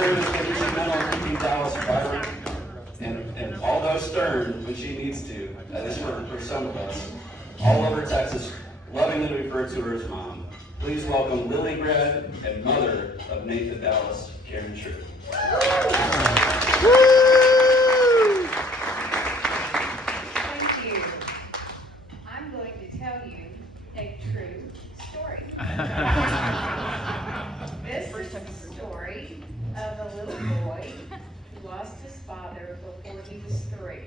crew is instrumental in keeping Dallas vibrant and although stern when she needs to, at least for some of us, all over Texas, lovingly refer to her as Mom. Please welcome Lily Grad and mother of NAIFA-Dallas, Karen True. Thank you. I'm going to tell you a true story. This is the story of a little boy who lost his father before he was 3.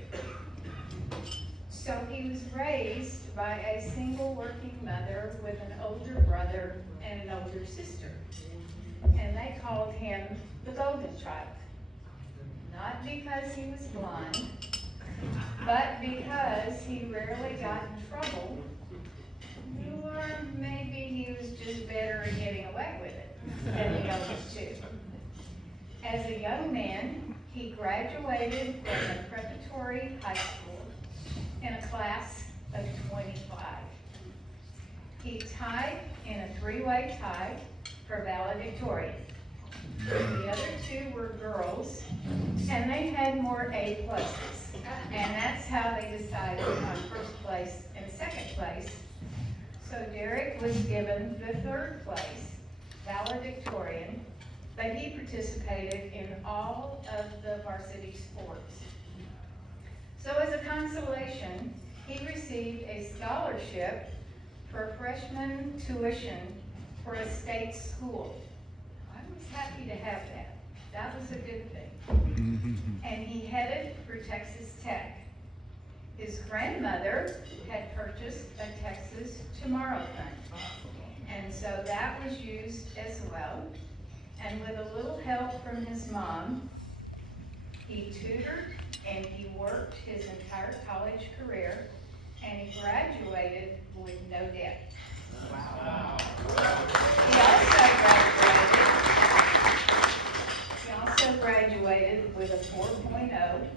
So he was raised by a single working mother with an older brother and an older sister. And they called him the golden child. Not because he was blind, but because he rarely got in trouble, or maybe he was just better at getting away with it than the others too. As a young man, he graduated from a preparatory high school in a class of 25. He tied in a 3-way tie for valedictorian. The other 2 were girls, and they had more A pluses. And that's how they decided on first place and second place. So Derek was given the 3rd place, valedictorian, but he participated in all of the varsity sports. So as a consolation, he received a scholarship for freshman tuition for a state school. I was happy to have that. That was a good thing. And he headed for Texas Tech. His grandmother had purchased a Texas Tomorrow Fund. And so that was used as well. And with a little help from his mom, he tutored and he worked his entire college career, and he graduated with no debt. Wow. He also graduated with a 4.0,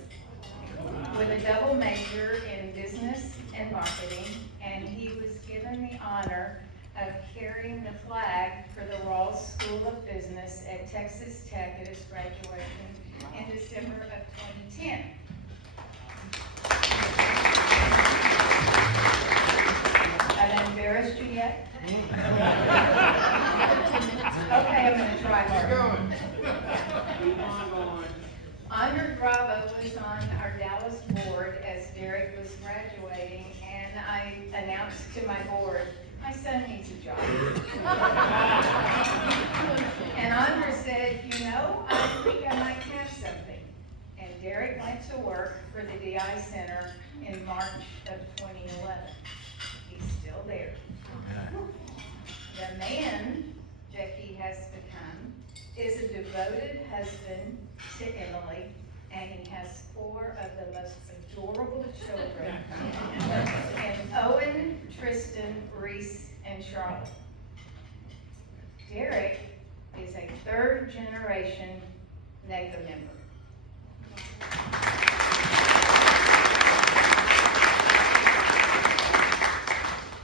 with a double major in business and marketing, and he was given the honor of carrying the flag for the Rawls School of Business at Texas Tech at his graduation in December of 2010. I've embarrassed you yet? Okay, I'm going to try harder. Andre Bravo was on our Dallas board as Derek was graduating, and I announced to my board, my son needs a job. And Andre said, I think I might have something. And Derek went to work for the DI Center in March of 2011. He's still there. The man that he has become is a devoted husband to Emily, and he has 4 of the most adorable children, and Owen, Tristan, Reese, and Charlotte. Derek is a 3rd generation NAIFA member.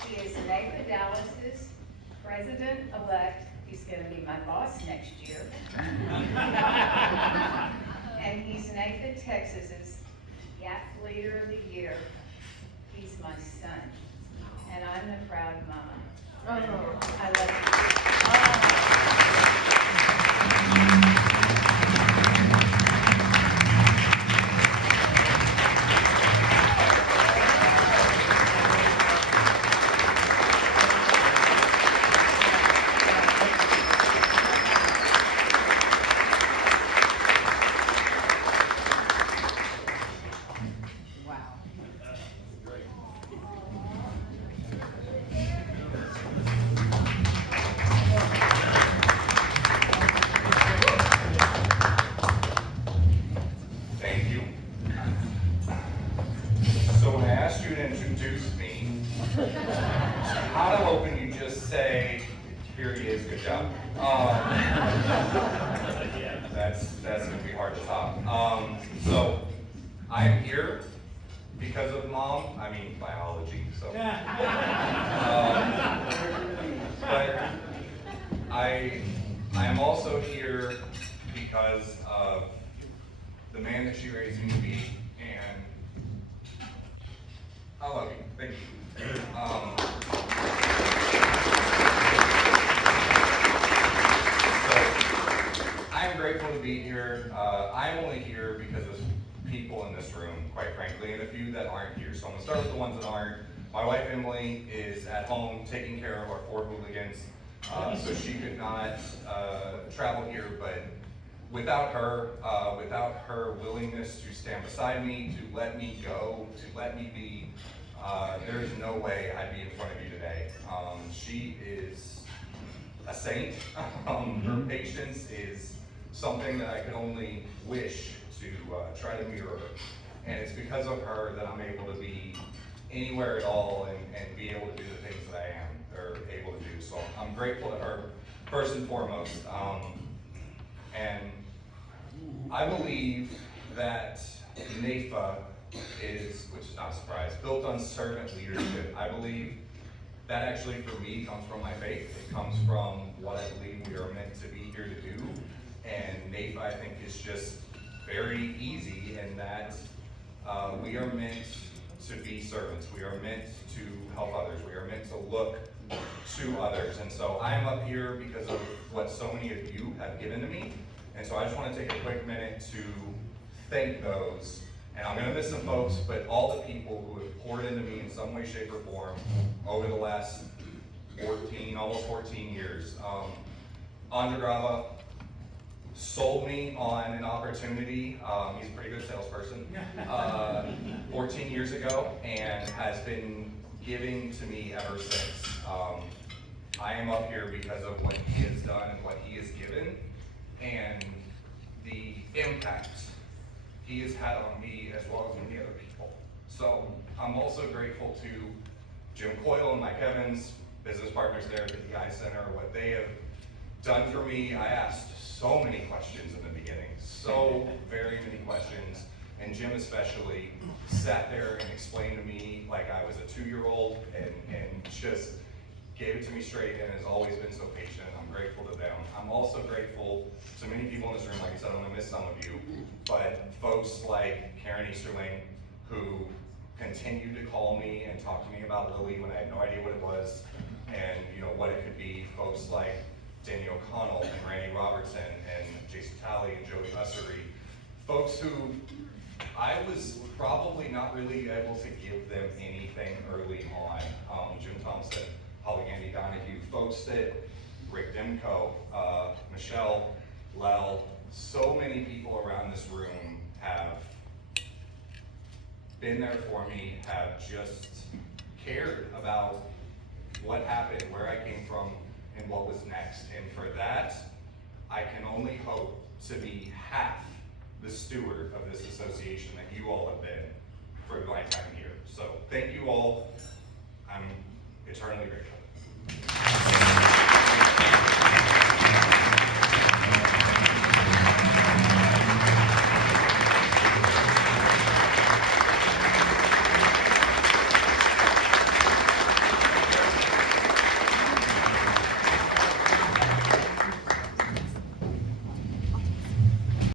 He is NAIFA-Dallas's president-elect. He's going to be my boss next year. And he's NAIFA-Texas's YAT Leader of the Year. He's my son, and I'm the proud mama. I love you. I'm hoping you just say, here he is, good job. That's going to be hard to top. So I'm here because of mom, I mean biology, so. But I am also here because of the man that she raised me to be, and I love you. Thank you. I'm grateful to be here. I'm only here because of people in this room, quite frankly, and a few that aren't here. So I'm gonna start with the ones that aren't. My wife Emily is at home taking care of our 4 hooligans, so she could not travel here. But without her willingness to stand beside me, to let me go, to let me be, there is no way I'd be in front of you today. She is a saint. Her patience is something that I could only wish to try to mirror. And it's because of her that I'm able to be anywhere at all and be able to do the things that I am or able to do. So I'm grateful to her first and foremost. And I believe that NAIFA is, which is not a surprise, built on servant leadership. I believe that actually for me comes from my faith. It comes from what I believe we are meant to be here to do. And NAIFA, I think, is just very easy in that we are meant to be servants. We are meant to help others. We are meant to look to others. And so I'm up here because of what so many of you have given to me. And so I just want to take a quick minute to thank those. And I'm going to miss some folks, but all the people who have poured into me in some way, shape, or form over the last almost 14 years. Andragrava sold me on an opportunity. He's a pretty good salesperson. 14 years ago, and has been giving to me ever since. I am up here because of what he has done and what he has given, and the impact he has had on me as well as many other people. So I'm also grateful to Jim Coyle and Mike Evans, business partners there at the DI Center, what they have done for me. I asked so many questions in the beginning, so very many questions, and Jim especially sat there and explained to me like I was a 2-year-old and just gave it to me straight and has always been so patient. I'm grateful to them. I'm also grateful to many people in this room. Like I said, I'm gonna miss some of you, but folks like Karen Easterling, who continued to call me and talk to me about Lily when I had no idea what it was and what it could be. Folks like Danny O'Connell and Randy Robertson and Jason Talley and Joey Ussery. Folks who I was probably not really able to give them anything early on. Jim Thompson, Holly Andy Donahue, folks that Rick Demko, Michelle, Lel, so many people around this room have been there for me, have just cared about what happened, where I came from, and what was next. And for that, I can only hope to be half the steward of this association that you all have been for my time here. So thank you all. I'm eternally grateful.